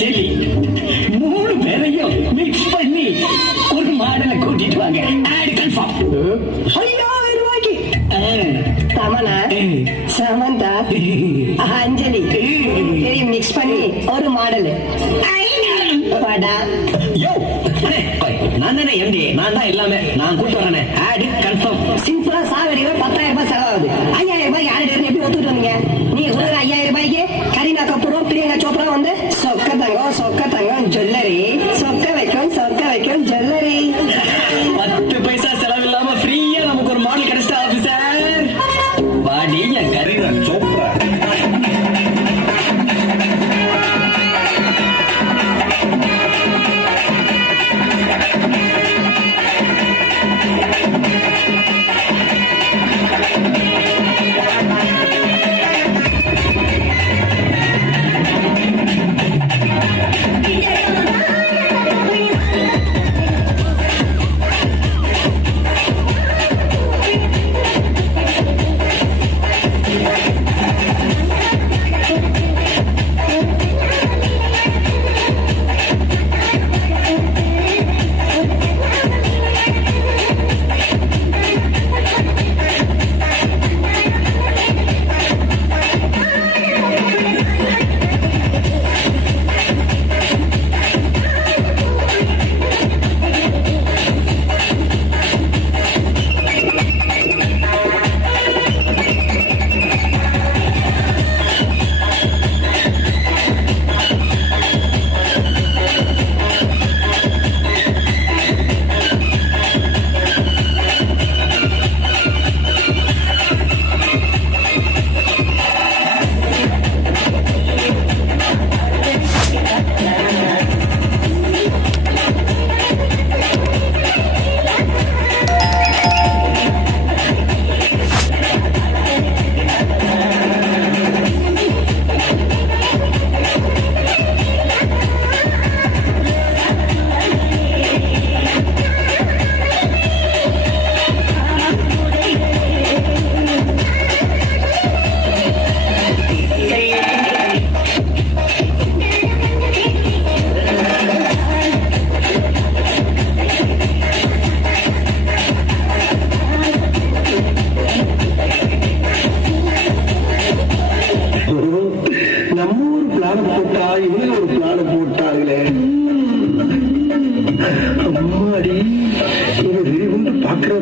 Jelly 3 பேரையும் mix பண்ணி ஒரு மாடலை கூட்டிட்டு வாங்க. Add confirm. 5000 ரூபாய்க்கு. தமனா, சமந்தா, அஞ்சலி மிக்ஸ் பண்ணி ஒரு மாடல். நான் தானே எம்டி, நான் தான் எல்லாமே. நான் கூட்டு வரேன். Add confirm. சிம்பிளா சாவடிவ 10,000 ரூபாய் செலவாகுது. 5000 ரூபாய் யாரு எப்படி ஒத்துட்டு வந்தீங்க? நீங்க கொடுக்குற 5000 ரூபாய்க்கு கரீனா கபூரும் பிரியங்கா சோப்ரா வந்து சொக்க தங்கம் ஜுவல்லரி, சொக்க வைக்கும் ஜுவல்லரி. 10 பைசா செலவு இல்லாம ஃப்ரீயா நமக்கு ஒரு மாடல் கிடைச்சிட்டா ஆபீசர். வாடி என் கரீனா சோப்ரா.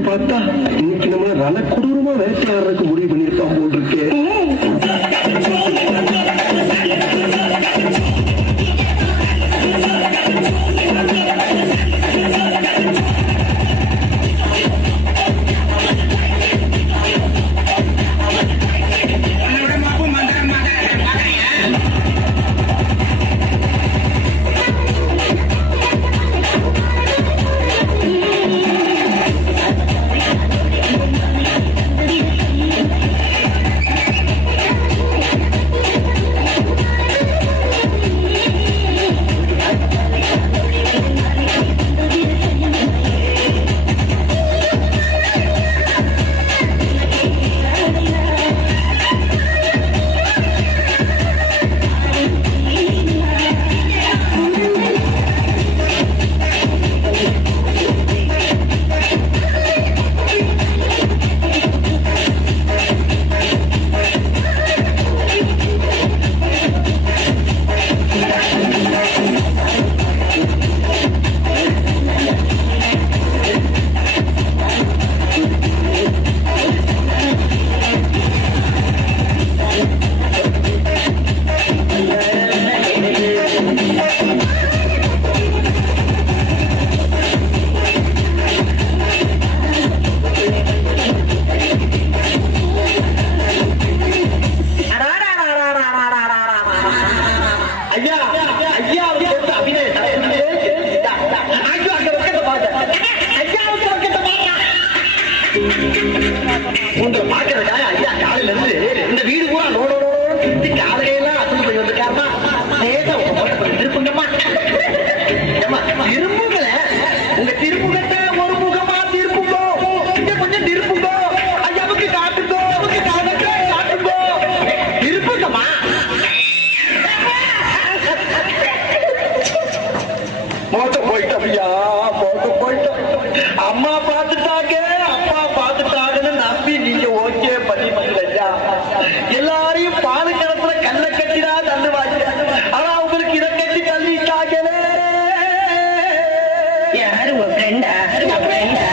பார்த்தா இன்னைக்கு நம்ம ரன கொடூரமா வேட்டையாடுறதுக்கு முடிவு பண்ணிருக்கான் போல் இருக்கே. உங்களை பாக்குறதா ஐயா காலையில இருந்து இந்த வீடு பூரா நோடோட காலையெல்லாம் அசந்து போய் வந்திருக்காருமா. திருப்புங்கம்மா திரும்புங்கள உங்க திருப்புகத்தை ஒரு முகமா திருப்புங்கோ, இங்க கொஞ்சம் திருப்புங்கோ, ஐயாவுக்கு காட்டுங்கோ, காட்டுங்கோ, திருப்புங்கம்மா. மோச போயிட்டோம் ஐயா, மோச போயிட்டோம். அம்மா பார்த்துட்டாங்க, அப்பா பார்த்துட்டாங்கன்னு நம்பி நீங்க ஓகே பண்ணிட்டீங்க ஐயா. எல்லாரையும் பால் கிணத்துல கல்ல கட்டினா தள்ளுவாங்க, ஆனா உங்களுக்கு இதை கட்டி தள்ளிட்டாங்களே. யாரு உங்க ஃப்ரெண்டா?